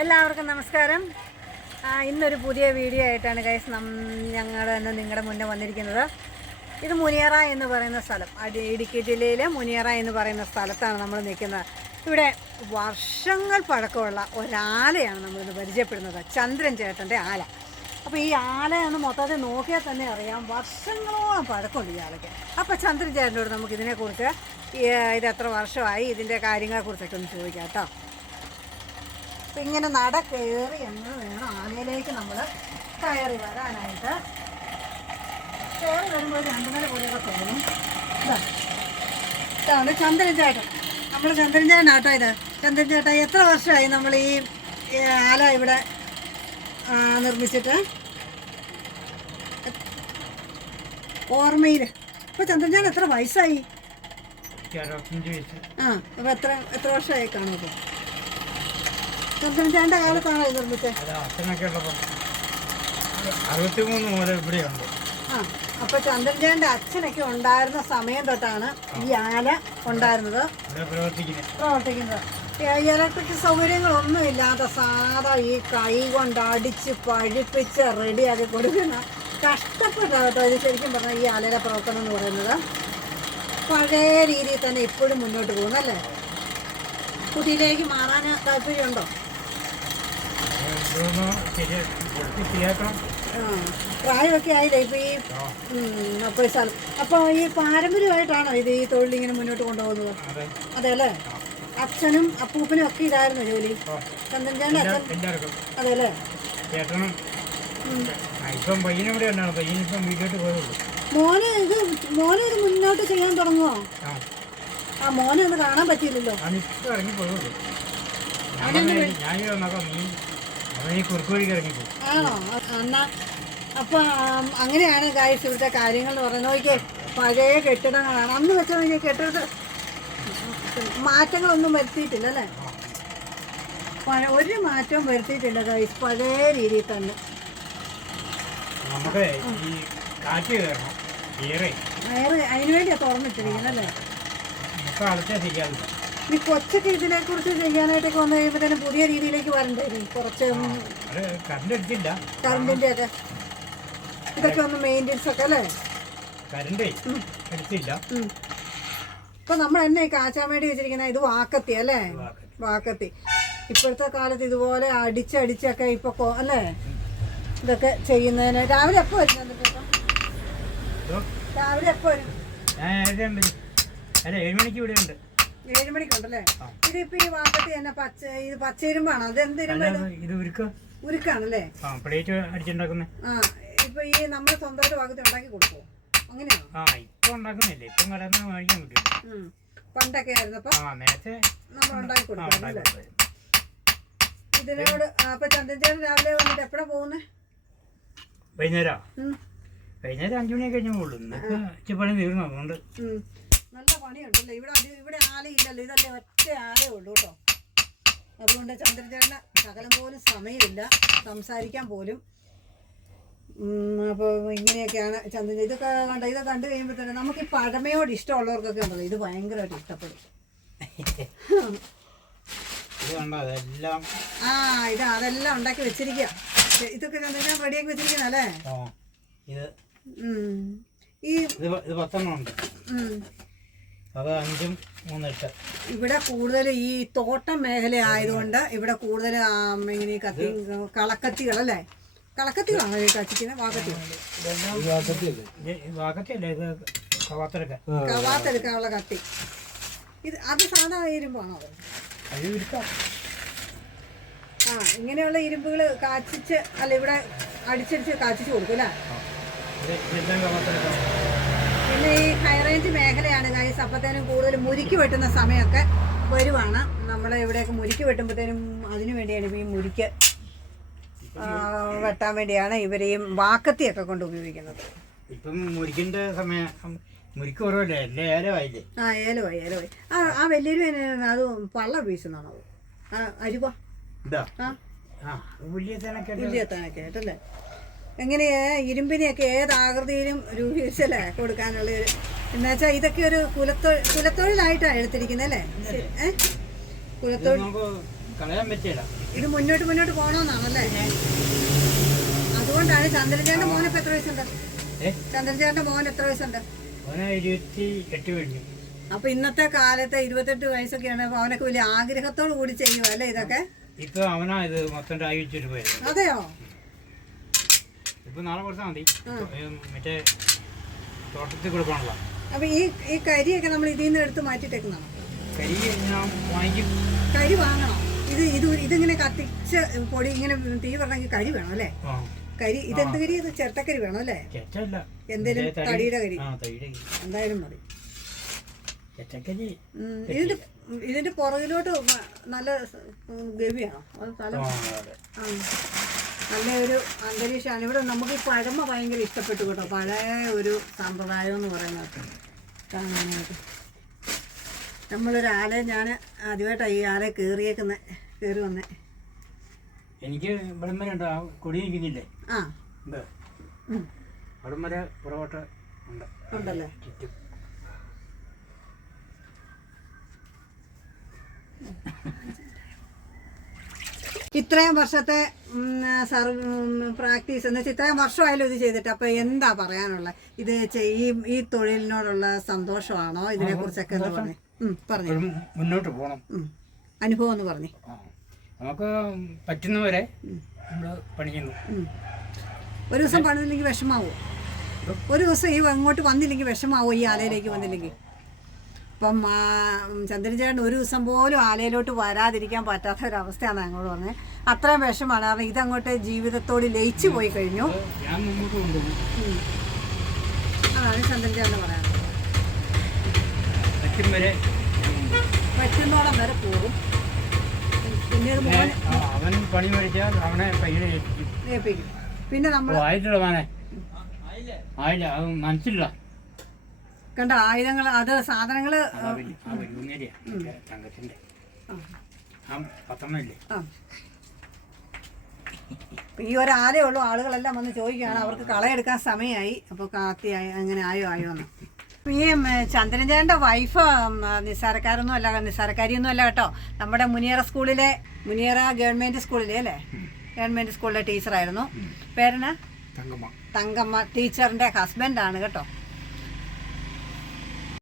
എല്ലാവർക്കും നമസ്കാരം. ഇന്നൊരു പുതിയ വീഡിയോ ആയിട്ടാണ് ഗൈസ് ഞങ്ങൾ ഇന്ന് നിങ്ങളുടെ മുന്നേ വന്നിരിക്കുന്നത്. ഇത് മുനിയറ എന്ന് പറയുന്ന സ്ഥലം. അടി ഇടുക്കി ജില്ലയിലെ മുനിയറ എന്ന് പറയുന്ന സ്ഥലത്താണ് നമ്മൾ നിൽക്കുന്നത്. ഇവിടെ വർഷങ്ങൾ പഴക്കമുള്ള ഒരാലയാണ് നമ്മളിന്ന് പരിചയപ്പെടുന്നത്. ചന്ദ്രൻ ചേട്ടന്റെ ആല. അപ്പോൾ ഈ ആല എന്ന് മൊത്തത്തിൽ നോക്കിയാൽ തന്നെ അറിയാം വർഷങ്ങളോളം പഴക്കമുണ്ട് ഈ ആലയ്ക്ക്. അപ്പോൾ ചന്ദ്രൻ ചേട്ടനോട് നമുക്ക് ഇതിനെക്കുറിച്ച് ഇത് എത്ര വർഷമായി ഇതിന്റെ കാര്യങ്ങളെക്കുറിച്ചൊക്കെ ഒന്ന് ചോദിക്കാം കേട്ടോ. അപ്പം ഇങ്ങനെ നട കയറി എന്ന് വേണം ആലയിലേക്ക് നമ്മൾ കയറി വരാനായിട്ട്. കയറി വരുമ്പോൾ ഒരു രണ്ട് നില പോലെയൊക്കെ തോന്നും. ഇതാ. ഇതാണ് ചന്ദ്രൻ ചേട്ടൻ. നമ്മൾ ചന്ദ്രൻ ചേട്ടനാട്ടോ ഇത്. ചന്ദ്രൻ ചേട്ടൻ എത്ര വർഷമായി നമ്മൾ ഈ ആല ഇവിടെ നിർമ്മിച്ചിട്ട്? ഓർമ്മയിൽ ഇപ്പം ചന്ദ്രൻ എത്ര വയസ്സായി? ആ അപ്പോൾ എത്ര എത്ര വർഷമായി കാണും ചന്ദ്രൻ കാലത്താണോ ഇത് നിർമ്മിച്ചത് അച്ഛനൊക്കെ ഉള്ളപ്പോൾ അറുപത്തി മൂന്ന് മുതൽ ഇവിടെയുണ്ട്. ആ അപ്പൊ ചന്ദ്രജയന്റെ അച്ഛനൊക്കെ ഉണ്ടായിരുന്ന സമയം തൊട്ടാണ് ഈ ആന ഉണ്ടായിരുന്നത്. പ്രവർത്തിക്കുന്നത്. ഇലക്ട്രിക് സൗകര്യങ്ങളൊന്നും ഇല്ലാതെ സാധാ ഈ കൈ കൊണ്ട് അടിച്ച് പഴിപ്പിച്ച് റെഡിയാക്കി കൊടുക്കുന്ന കഷ്ടപ്പെട്ടാണ് കേട്ടോ ഇത് ശരിക്കും പറഞ്ഞാൽ ഈ ആലയുടെ പ്രവർത്തനം എന്ന് പറയുന്നത്. പഴയ രീതിയിൽ തന്നെ ഇപ്പോഴും മുന്നോട്ട് പോകുന്നല്ലേ കുട്ടിയിലേക്ക് മാറാൻ താല്പര്യമുണ്ടോ? പ്രായമൊക്കെ ആയില്ലേ ഇപ്പൊ ഈ മുപ്പത് ഉം, അപ്പൊ ഈ പാരമ്പര്യമായിട്ടാണോ ഇത് ഈ തൊഴിൽ ഇങ്ങനെ മുന്നോട്ട് കൊണ്ടുപോകുന്നത്? അതെ. അല്ലേ? അച്ഛനും അപ്പൂപ്പനും ഒക്കെ ഇതായിരുന്നു ജോലി. മോനെ അച്ഛൻ അതെ അല്ലേ? ഇത് മോനെ ഇത് മുന്നോട്ട് ചെയ്യാൻ തുടങ്ങുമോ ആ. ആ മോനെ ഒന്ന് കാണാൻ പറ്റിയില്ലല്ലോ. ആണോ? എന്നാ അപ്പൊ അങ്ങനെയാണ് ഗായസ് ഇവിടുത്തെ കാര്യങ്ങൾ എന്ന് പറയുന്നത്. നോക്കിയേ പഴയ കെട്ടിടങ്ങളാണ്. അന്ന് വെച്ച നോക്കിയാൽ കെട്ടിടത്ത് മാറ്റങ്ങളൊന്നും വരുത്തിയിട്ടില്ല അല്ലേ? പഴ- ഒരു മാറ്റവും വരുത്തിയിട്ടില്ല ഗായസ് പഴയ രീതിയിൽ തന്നെ. നമ്മുടെ ഈ കാറ്റ് കയറണം തുറന്നിട്ടിരിക്കുന്നത് അല്ലേ? ശരിയാവില്ല. ഈ കൊച്ചൊക്കെ ഇതിനെ കുറിച്ച് ചെയ്യാനായിട്ടൊക്കെ വന്നു കഴിയുമ്പോഴത്തേനും പുതിയ രീതിയിലേക്ക് വരണ്ടേ ഇനി കുറച്ച് കറണ്ടിന്റെ ഒക്കെ ഇതൊക്കെ ഒന്ന് മെയിന്റെനൻസ് ഒക്കെ അല്ലേ. ഇപ്പൊ നമ്മൾ എന്നെ കാച്ചാൻ വേണ്ടി വെച്ചിരിക്കുന്ന ഇത് വാക്കത്തി അല്ലേ? വാക്കത്തി. ഇപ്പോഴത്തെ കാലത്ത് ഇതുപോലെ അടിച്ചടിച്ചൊക്കെ ഇപ്പൊ അല്ലേ? ഇതൊക്കെ ചെയ്യുന്നതിന് രാവിലെ എപ്പോ വരുന്നുണ്ട് ചന്ദ്രചേട്ടൻ? രാവിലെ എപ്പോ വരും? ഏഴ് മണിക്ക് ഇവിടെ ഉണ്ട്. ഏഴ് മണിക്കുണ്ടല്ലേ ആ. ഇതിപ്പോ ഈ തന്നെ പച്ച ഇത് പച്ചയിരുമ്പാണോ? ഉരുക്കാണല്ലേ? പ്ലേറ്റ് അടിച്ചുണ്ടാക്കുന്നേ. ആ ഇപ്പൊ ഈ നമ്മൾ സ്വന്തമായിട്ട് വാക്കത്തി ഉണ്ടാക്കി കൊടുക്കുമോ അങ്ങനെയാണോ? ആ ഇപ്പം ഉണ്ടാക്കുന്നില്ല. ഇപ്പം കടയിൽ നിന്ന് മേടിക്കാൻ പറ്റും. പണ്ടൊക്കെ ആയിരുന്നപ്പോ ആ നേരത്തെ നമ്മൾ ഉണ്ടാക്കി ആ കൊടുക്കും ഇതിനോട് അപ്പൊ ചന്ദ്രചേട്ടൻ രാവിലെ വന്നിട്ട് എപ്പോഴാ പോകുന്നേ? വൈകുന്നേരം. വൈകുന്നേരം അഞ്ചു മണിയൊക്കെ കഴിഞ്ഞേ പോകുള്ളൂ പണി തീർന്നു. അതുകൊണ്ട്. നല്ല പണിയുണ്ടല്ലോ? ഇവിടെ അത് ഇവിടെ ആലയില്ലല്ലോ ഇതല്ലേ ഒറ്റ ആലേ ഉള്ളൂ കേട്ടോ. അതുകൊണ്ട് ചന്ദ്രചേട്ടന് ശകലം പോലും സമയമില്ല. സംസാരിക്കാൻ പോലും. അപ്പോൾ ഇങ്ങനെയൊക്കെയാണ് ചന്ദ്രൻ ഇതൊക്കെ കണ്ട? ഇത് കണ്ടു കഴിയുമ്പോൾ തന്നെ നമുക്ക് ഈ പഴമയോട് ഇഷ്ടമുള്ളവർക്കൊക്കെ ഉണ്ടല്ലോ. ഇത് ഭയങ്കരമായിട്ട് ഇഷ്ടപ്പെടും. ആ ഇത് അതെല്ലാം ഉണ്ടാക്കി വെച്ചിരിക്കുക ഇതൊക്കെ ചന്ദ്രൻ റെഡിയാക്കി വെച്ചിരിക്കുന്ന അല്ലേ. ഈ ഇത് പത്തെണ്ണം ഉണ്ട്. അത് അഞ്ചും മൂന്നെട്ട് ഇവിടെ കൂടുതൽ ഈ തോട്ടം മേഖല ആയതുകൊണ്ട് ഇവിടെ കൂടുതൽ ഇങ്ങനെ കത്തി കളക്കത്തികളല്ലേ കളക്കത്തികളാണോ കത്തിക്കുന്നത്? ഇത് വാക്കത്തിയല്ല? ഇത് കവാത്തരക്ക? വാത്തെടുക്കാനുള്ള കത്തി. ഇത് അത് സാധാ ഇരുമ്പാണോ ആ ഇങ്ങനെയുള്ള ഇരുമ്പുകൾ കാച്ചിച്ച് അല്ല ഇവിടെ അടിച്ചടിച്ച് കാച്ചിച്ച് കൊടുക്കും അല്ലേ? പിന്നെ ഈ ഹൈറേഞ്ച് മേഖലയാണ് ഗൈസ് അപ്പത്തേനും കൂടുതൽ മുരിക്ക് വെട്ടുന്ന സമയമൊക്കെ വരുവാണ്. നമ്മൾ ഇവിടെയൊക്കെ മുരിക്ക് വെട്ടുമ്പോഴത്തേനും അതിനു വേണ്ടിയാണ് ഈ മുരിക്ക് വെട്ടാൻ വേണ്ടിയാണ് ഇവർ ഈ വാക്കത്തിയൊക്കെ കൊണ്ട് ഉപയോഗിക്കുന്നത്. ഇപ്പം മുരിക്കിന്റെ സമയം മുരിക്ക് കുറവല്ലേ? എല്ലാം ഏലമായില്ലേ? ആ ഏലവായി ഏലവായി ആ ആ വലിയൊരു അത് പള്ള വീശുന്നതാണോ അരുവ? ഇതാ. ആ. വലിയ തേനൊക്കെ എങ്ങനെയാ? ഇരുമ്പിനെയൊക്കെ ഏത് ആകൃതിയിലും രൂപീകരിച്ചല്ലേ കൊടുക്കാനുള്ള ഒരു എന്നുവെച്ചാൽ ഇതൊക്കെ ഒരു കുലത്തൊഴിൽ കുലത്തൊഴിലായിട്ടാണ് എടുത്തിരിക്കുന്നത് അല്ലേ? ഏ? കുലത്തൊഴിൽ ഇത് മുന്നോട്ട് മുന്നോട്ട് പോകണമെന്നാണല്ലേ അതുകൊണ്ടാണ് ചന്ദ്രചേട്ടന്റെ മോൻ ഇപ്പം എത്ര വയസ്സുണ്ട്? ചന്ദ്രചേട്ടന്റെ മോൻ എത്ര വയസ്സുണ്ട്? അപ്പൊ ഇന്നത്തെ കാലത്തെ ഇരുപത്തെട്ട് വയസ്സൊക്കെയാണ് അവനൊക്കെ വലിയ ആഗ്രഹത്തോടു കൂടി ചെയ്യുക അല്ലേ ഇതൊക്കെ? ഇപ്പൊ അവനാ ഇത് മൊത്തം അതെയോ? ഇപ്പൊ നാളെ കൊടുത്താൽ മതി. മറ്റേ തോട്ടത്തിൽ കൊടുക്കാനുള്ള അപ്പൊ ഈ ഈ കരിയൊക്കെ നമ്മൾ ഇതിൽ നിന്ന് എടുത്ത് മാറ്റിട്ടേക്കുന്നതാണ് കരി ഞാൻ വാങ്ങിക്കും. കരി വാങ്ങണം. ഇത് ഇത് ഇതിങ്ങനെ കത്തിച്ച് പൊടി ഇങ്ങനെ തീ പറഞ്ഞെങ്കിൽ കരി വേണം അല്ലേ? കരി ഇതെന്ത് കരി? ഇത് ചിരട്ടക്കരി വേണം അല്ലേ? എന്തേലും തടിയുടെ കരി. എന്തായാലും മതി. ഇതിന്റെ ഇതിന്റെ പുറകിലോട്ട് നല്ല ഗവിയാണ്? നല്ല ഒരു അന്തരീക്ഷമാണ്. ഇവിടെ നമുക്ക് ഈ പഴമ ഭയങ്കര ഇഷ്ടപ്പെട്ടു കേട്ടോ. പഴയ ഒരു സമ്പ്രദായം എന്ന് പറയുന്നത്. കാണാനായിട്ട്. നമ്മളൊരു ആലയം ഞാൻ ആദ്യമായിട്ടാണ് ഈ ആലയം കയറിയേക്കുന്ന കയറി വന്നേ. എനിക്ക് ഇവിടം വരെ ഉണ്ട്. ആ കൊടി നിൽക്കുന്നില്ലേ ആ. ഉണ്ട് ഉം. ഇവിടം വരെ പുറകോട്ട് ഉണ്ട്. ഉണ്ടല്ലേ? ഇത്രയും വർഷത്തെ സർവ് പ്രാക്ടീസ് എന്ന് വെച്ചാൽ ഇത്രയും വർഷമായാലും ഇത് ചെയ്തിട്ട് അപ്പോൾ എന്താ പറയാനുള്ള? ഇത് ചെയ്യും ഈ ഈ തൊഴിലിനോടുള്ള സന്തോഷമാണോ? ഇതിനെ കുറിച്ചൊക്കെ പറഞ്ഞു? പറഞ്ഞു. മുന്നോട്ട് പോകണം അനുഭവം എന്ന് പറഞ്ഞു. നമുക്ക് പറ്റുന്നവരെ പണിക്കുന്നു ഒരു ദിവസം പണിതില്ലെങ്കിൽ വിഷമാവോ? ഒരു ദിവസം ഈ അങ്ങോട്ട് വന്നില്ലെങ്കിൽ വിഷമാവോ? ഈ ആലയിലേക്ക് വന്നില്ലെങ്കിൽ? അപ്പം ചന്ദ്രചേട്ടൻ ഒരു ദിവസം പോലും ആലയിലോട്ട് വരാതിരിക്കാൻ പറ്റാത്ത ഒരു അവസ്ഥയാണ് ഞങ്ങളോട് പറഞ്ഞത്. അത്രയും വിഷമാണ് കാരണം ഇതങ്ങോട്ട് ജീവിതത്തോട് ലയിച്ചു പോയി കഴിഞ്ഞു. അതാണ് ചന്ദ്രചേട്ടൻ പറയാനുള്ളത്. പറ്റുന്നോളം വരെ. പോകും. പിന്നീട് അവൻ പണി മേടിച്ചാൽ അവനെ ഏൽപ്പിക്കും. പിന്നെ നമ്മൾ ആയിട്ടില്ല ആയില്ല. അവൻ മനസ്സില്ല. കണ്ട ആയുധങ്ങൾ അത് സാധനങ്ങൾ തങ്കത്തിന്റെ ഈ ഒരാലേ ഉള്ളൂ ആളുകളെല്ലാം വന്ന് ചോദിക്കുകയാണ് അവർക്ക് കളയെടുക്കാൻ സമയമായി അപ്പോൾ കാത്തിയായി അങ്ങനെ ആയോ ആയോ എന്ന്. ഈ ചന്ദ്രൻചേട്ടന്റെ വൈഫ് നിസ്സാരക്കാരൊന്നും അല്ല നിസ്സാരക്കാരിയൊന്നും അല്ല കേട്ടോ. നമ്മുടെ മുനിയറ സ്കൂളിലെ മുനിയറ ഗവൺമെന്റ് സ്കൂളിലെ അല്ലേ? ഗവൺമെന്റ് സ്കൂളിലെ ടീച്ചറായിരുന്നു. പേരന തങ്കമ്മ. തങ്കമ്മ ടീച്ചറിന്റെ ഹസ്ബൻഡാണ് കേട്ടോ.